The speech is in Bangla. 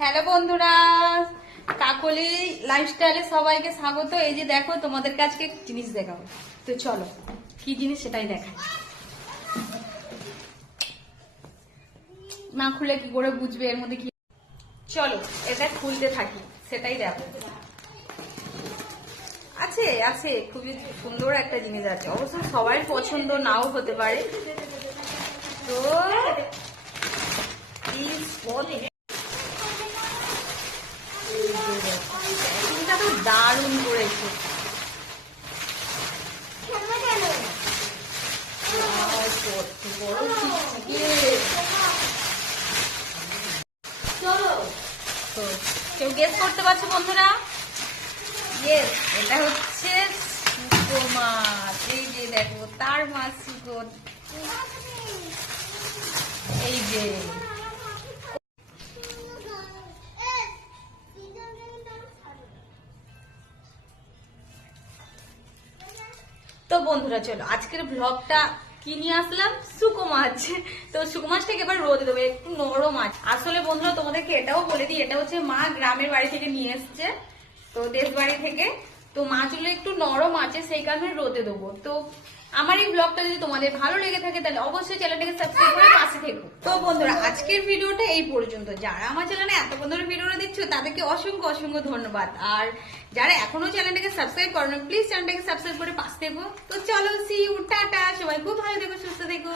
হ্যালো বন্ধুরা, কাকলি লাইফস্টাইলে সবাইকে স্বাগত। এই যে দেখো, তোমাদেরকে আজকে জিনিস দেখাবো। তো চলো, কি জিনিস সেটাই দেখাই। না খুলে কি করে বুঝবে এর মধ্যে কি। চলো এটা খুলতে থাকি, সেটাই দেখো। আছে আছে, খুবই সুন্দর একটা জিনিস আছে। অবশ্য সবার পছন্দ নাও হতে পারে। তো প্যাকিংটা তো দারুণ করেছে। তো কেউ গেস করতে পারছো বন্ধুরা? ইয়েস, এটা হচ্ছে শুকো মাছ। এই যে দেখো, তার মাছ শুকো। এই যে তো বন্ধুরা, চলো আজকের ব্লগটা কি নিয়ে আসলাম, শুকো মাছ। তো শুকো মাছটাকে এবার রোদে দেবো, একটু নরম মাছ। আসলে বন্ধুরা তোমাদেরকে এটাও বলে দিই, এটা হচ্ছে মা গ্রামের বাড়ি থেকে নিয়ে এসছে, তো দেশ বাড়ি থেকে। তো মাছগুলো একটু নরম আছে, সেই কারণে রোদে দেবো। তো আমার এই ব্লগটা যদি তোমাদের ভালো লেগে থাকে তাহলে অবশ্যই চ্যানেলটাকে সাবস্ক্রাইব করে পাশে থেকো। তো বন্ধুরা, আজকের ভিডিওটা এই পর্যন্ত। যারা আমার চ্যানেলে এতক্ষণ ধরে ভিডিওটা দেখছো তাদেরকে অসংখ্য অসংখ্য ধন্যবাদ। আর যারা এখনো চ্যানেলটাকে সাবস্ক্রাইব করেন, প্লিজ চ্যানেলটাকে সাবস্ক্রাইব করে পাশে থেকো। তো চলো, সি ইউ, টাটা। সবাই খুব ভালো থেকো, সুস্থ থেকো।